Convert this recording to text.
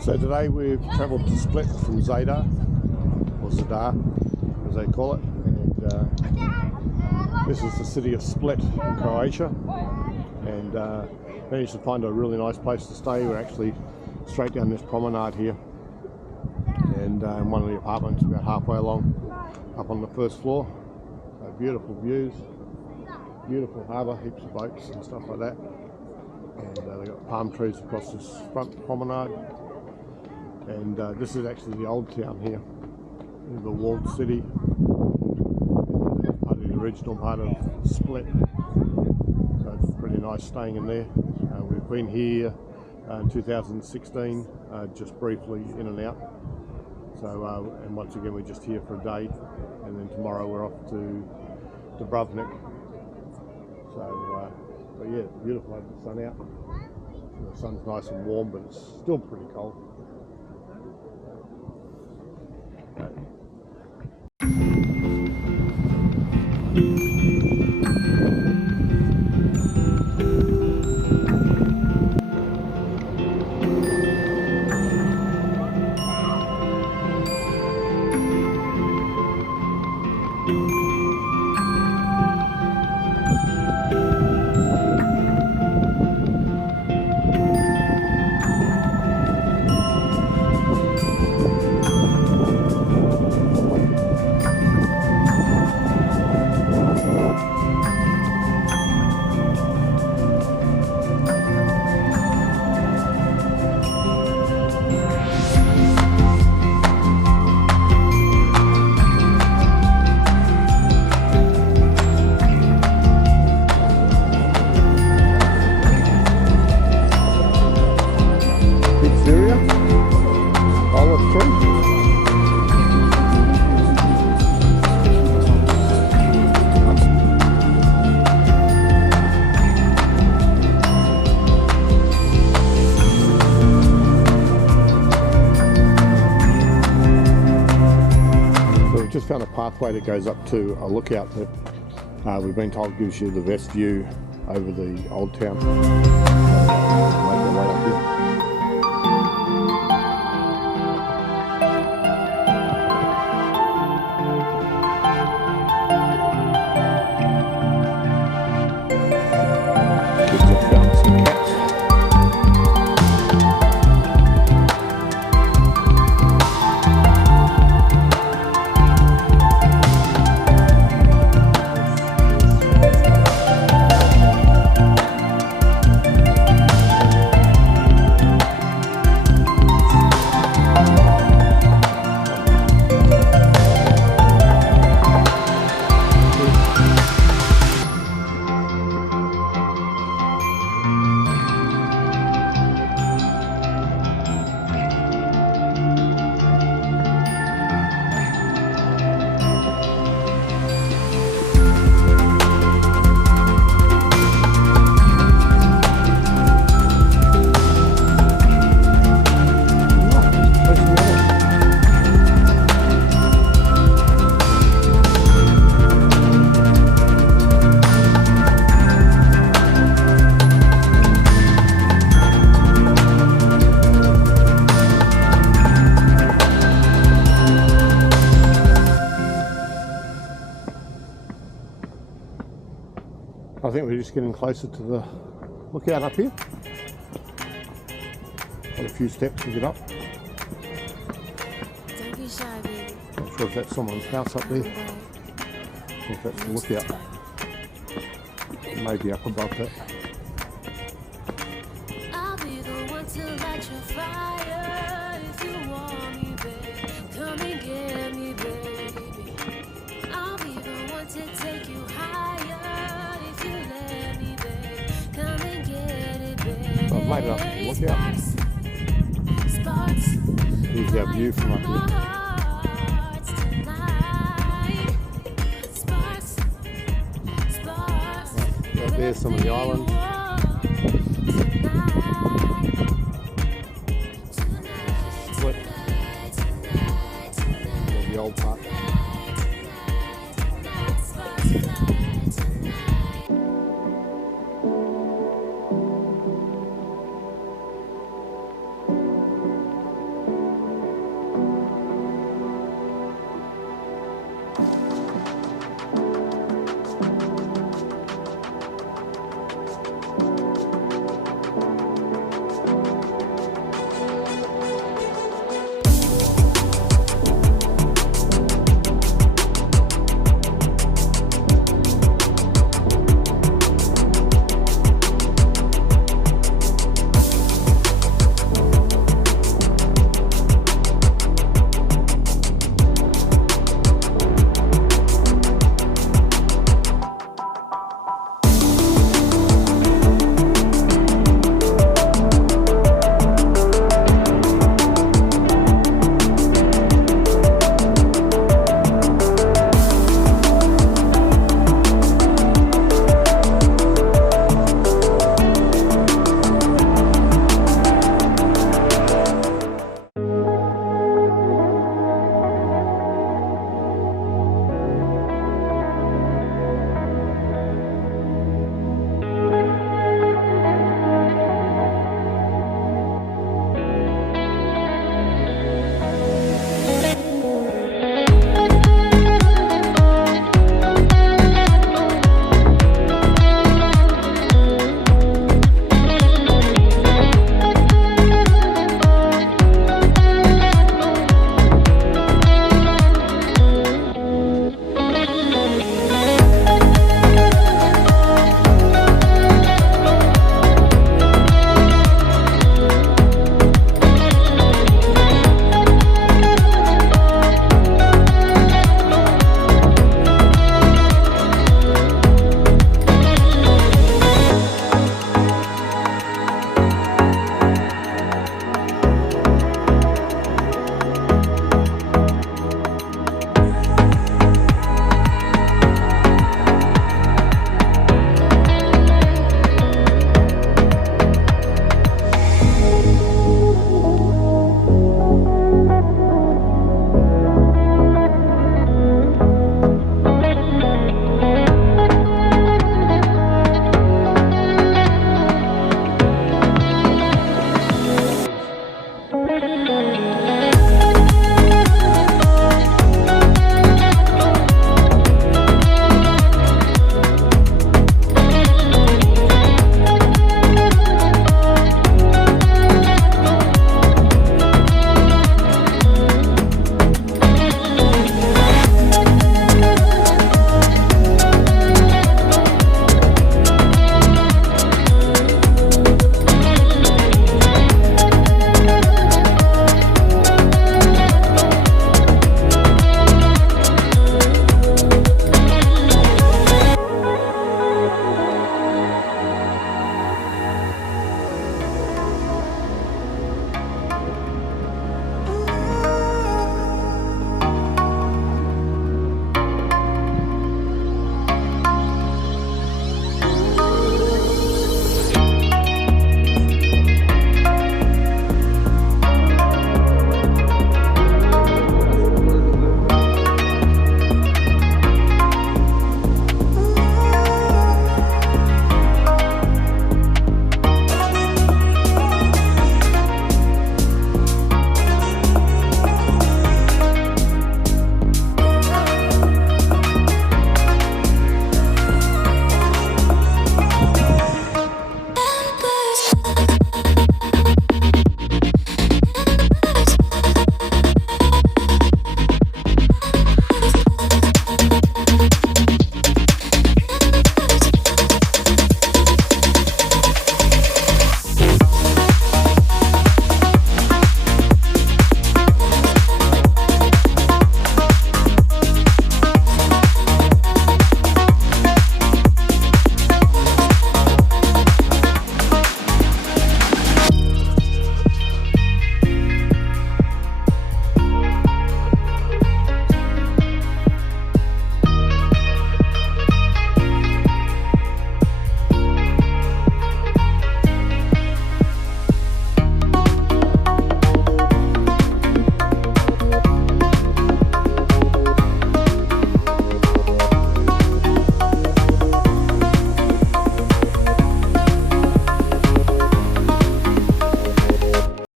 So today we've travelled to Split from Zadar, or Zadar as they call it, and this is the city of Split in Croatia, and managed to find a really nice place to stay. We're actually straight down this promenade here, and one of the apartments about halfway along, up on the first floor. So beautiful views, beautiful harbour, heaps of boats and stuff like that, and they've got palm trees across this front promenade. And this is actually the old town here, the walled city, part of the original part of Split. So it's pretty nice staying in there. We've been here in 2016, just briefly in and out. So, and once again we're just here for a day, and then tomorrow we're off to Dubrovnik. So, but yeah, it's beautiful, have the sun out. The sun's nice and warm, but it's still pretty cold. Just found a pathway that goes up to a lookout that we've been told gives you the best view over the old town. Make our way up here. I think we're just getting closer to the lookout up here. Got a few steps to get up. Don't be shy, baby. Not sure if that's someone's house up there, or if that's the lookout. Maybe up above that. I'll be the one to light your fire if you want me, babe. Come and get me, baby. I'll be the one to take you higher. I've made it up to the lookout. Here's our view from up here. Right there's some of the island.